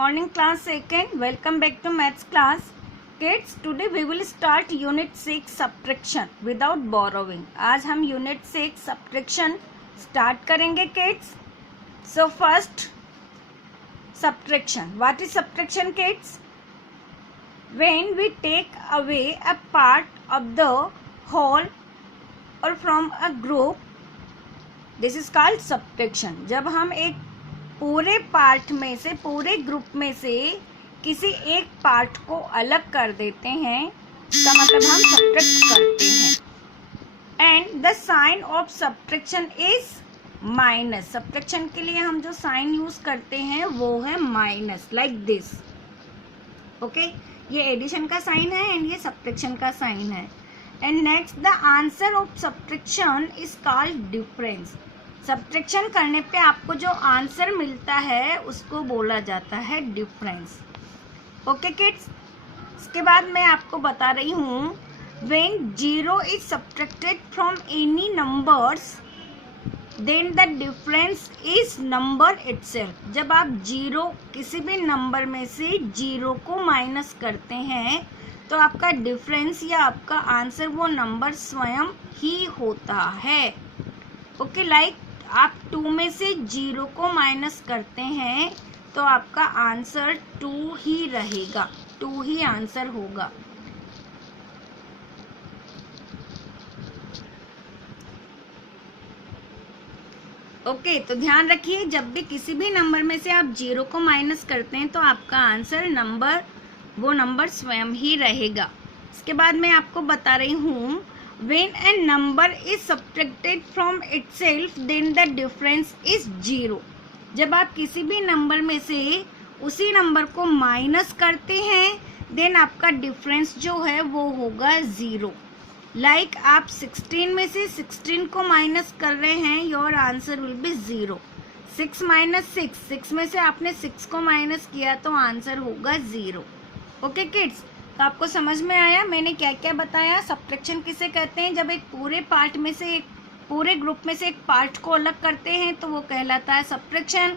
morning class second. Welcome back to maths class. Kids, today we will start unit 6 subtraction without borrowing. आज हम unit 6 subtraction start करेंगे kids. So first subtraction. What is subtraction kids? When we take away a part of the whole or from a group, this is called subtraction. जब हम एक पूरे part में से, पूरे ग्रुप में से किसी एक पार्ट को अलग कर देते हैं, इसका मतलब हम सब्ट्रैक्ट करते हैं. And the sign of subtraction is minus. Subtraction के लिए हम जो साइन यूज करते हैं वो है माइनस, लाइक दिस. ओके, ये एडिशन का साइन है एंड ये सब्ट्रैक्शन का साइन है. And next, the answer of subtraction is called difference. Subtraction करने पे आपको जो आंसर मिलता है उसको बोला जाता है डिफरेंस. ओके किड्स, इसके बाद मैं आपको बता रही हूँ, when 0 is subtracted from any numbers then the difference is number itself. जब आप 0 किसी भी नंबर में से 0 को माइनस करते हैं तो आपका डिफरेंस या आपका आंसर वो नंबर स्वयं ही होता है. ओके, लाइक आप 2 में से 0 को माइनस करते हैं तो आपका आंसर 2 ही रहेगा, 2 ही आंसर होगा. ओके, तो ध्यान रखिए, जब भी किसी भी नंबर में से आप 0 को माइनस करते हैं तो आपका आंसर नंबर, वो नंबर स्वयं ही रहेगा. इसके बाद मैं आपको बता रही हूँ, when a number is subtracted from itself then the difference is 0. जब आप किसी भी नंबर में से उसी नंबर को माइनस करते हैं देन आपका डिफरेंस जो है वो होगा 0. लाइक आप 16 में से 16 को माइनस कर रहे हैं, your answer will be 0. 6 minus 6 में से आपने 6 को माइनस किया तो आंसर होगा 0. ओके किड्स, तो आपको समझ में आया मैंने क्या क्या बताया. सब्ट्रैक्शन किसे कहते हैं? जब एक पूरे पार्ट में से, एक पूरे ग्रुप में से एक पार्ट को अलग करते हैं तो वो कहलाता है सब्ट्रैक्शन.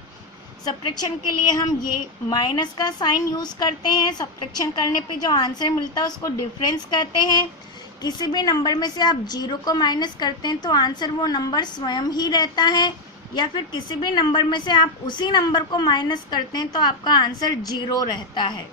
सब्ट्रैक्शन के लिए हम ये माइनस का साइन यूज करते हैं. सब्ट्रैक्शन करने पे जो आंसर मिलता है उसको डिफरेंस कहते हैं. किसी भी नंबर में से आप 0 को माइनस करते हैं तो आंसर वो नंबर स्वयं ही रहता है, या फिर किसी भी नंबर में से आप उसी नंबर को माइनस करते हैं तो आपका आंसर 0 रहता है.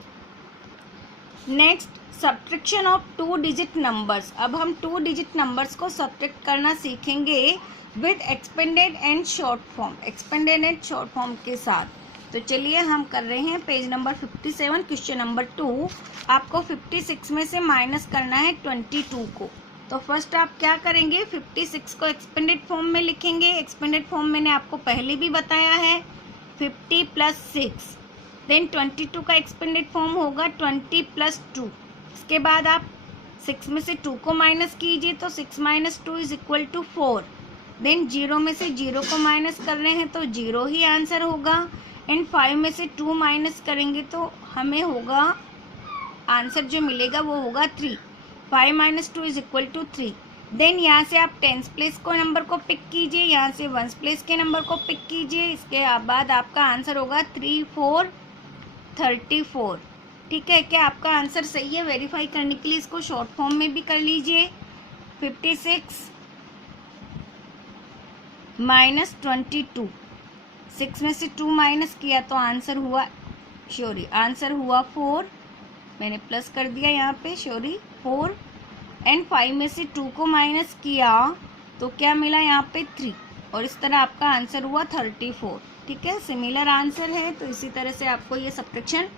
Next, subtraction of 2 digit numbers. अब हम 2 डिजिट नंबर्स को सब्ट्रैक्ट करना सीखेंगे with expanded and short form. Expanded and short form के साथ. तो चलिए हम कर रहे हैं पेज नंबर 57, क्वेश्चन नंबर 2. आपको 56 में से माइनस करना है 22 को. तो फर्स्ट आप क्या करेंगे, 56 को एक्सपेंडेड फॉर्म में लिखेंगे. एक्सपेंडेड फॉर्म मैंने आपको पहले भी बताया है, 50 + 6. देन 22 का एक्सपेंडेड फॉर्म होगा 20 + 2. इसके बाद आप 6 में से 2 को माइनस कीजिए तो 6 - 2 = 4. देन 0 में से 0 को माइनस कर रहे हैं तो 0 ही आंसर होगा. एंड 5 में से 2 माइनस करेंगे तो हमें होगा, आंसर जो मिलेगा वो होगा 3. 5 - 2 = 3. देन यहाँ से आप 10th प्लेस को नंबर को पिक कीजिए, यहाँ से 1st प्लेस के नंबर को पिक कीजिए. इसके बाद आपका आंसर होगा 3 × 4 = 34. ठीक है, क्या आपका आंसर सही है? वेरीफाई करने के लिए इसको शॉर्ट फॉर्म में भी कर लीजिए. 56 - 22. 6 में से 2 माइनस किया तो आंसर हुआ, आंसर हुआ 4. मैंने प्लस कर दिया यहाँ पे, 4. एंड 5 में से 2 को माइनस किया तो क्या मिला यहाँ पे 3. और इस तरह आपका आंसर हुआ 34. ठीक है, सिमिलर आंसर है. तो इसी तरह से आपको ये सब्ट्रैक्शन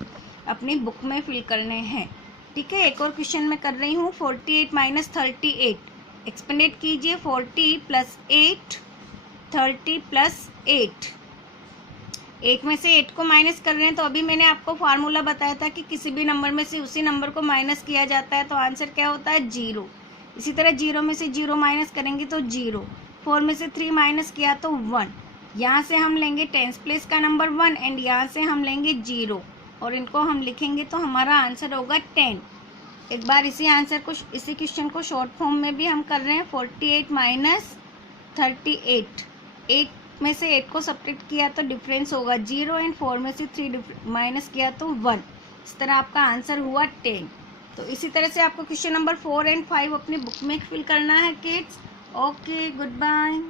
अपनी बुक में फिल करने हैं. ठीक है, एक और क्वेश्चन मैं कर रही हूँ. 48 - 38. एक्सपेंडेड कीजिए. 40 + 8, 30 + 8. 8 में से 8 को माइनस कर रहे हैं तो अभी मैंने आपको फार्मूला बताया था कि किसी भी नंबर में से उसी नंबर को माइनस किया जाता है तो आंसर क्या होता है, 0. इसी तरह 0 में से 0 माइनस करेंगे तो 0. 4 में से 3 माइनस किया तो 1. यहाँ से हम लेंगे 10th प्लेस का नंबर 1 एंड यहाँ से हम लेंगे 0 और इनको हम लिखेंगे तो हमारा आंसर होगा 10. एक बार इसी क्वेश्चन को शॉर्ट फॉर्म में भी हम कर रहे हैं. 48 - 38. 8 में से 8 को सब्ट्रैक्ट किया तो डिफरेंस होगा 0 एंड 4 में से 3 माइनस किया तो 1। इस तरह आपका आंसर हुआ 10। तो इसी तरह से आपको क्वेश्चन नंबर 4 एंड 5 अपनी बुक में फिल करना है किड्स। Okay, good bye.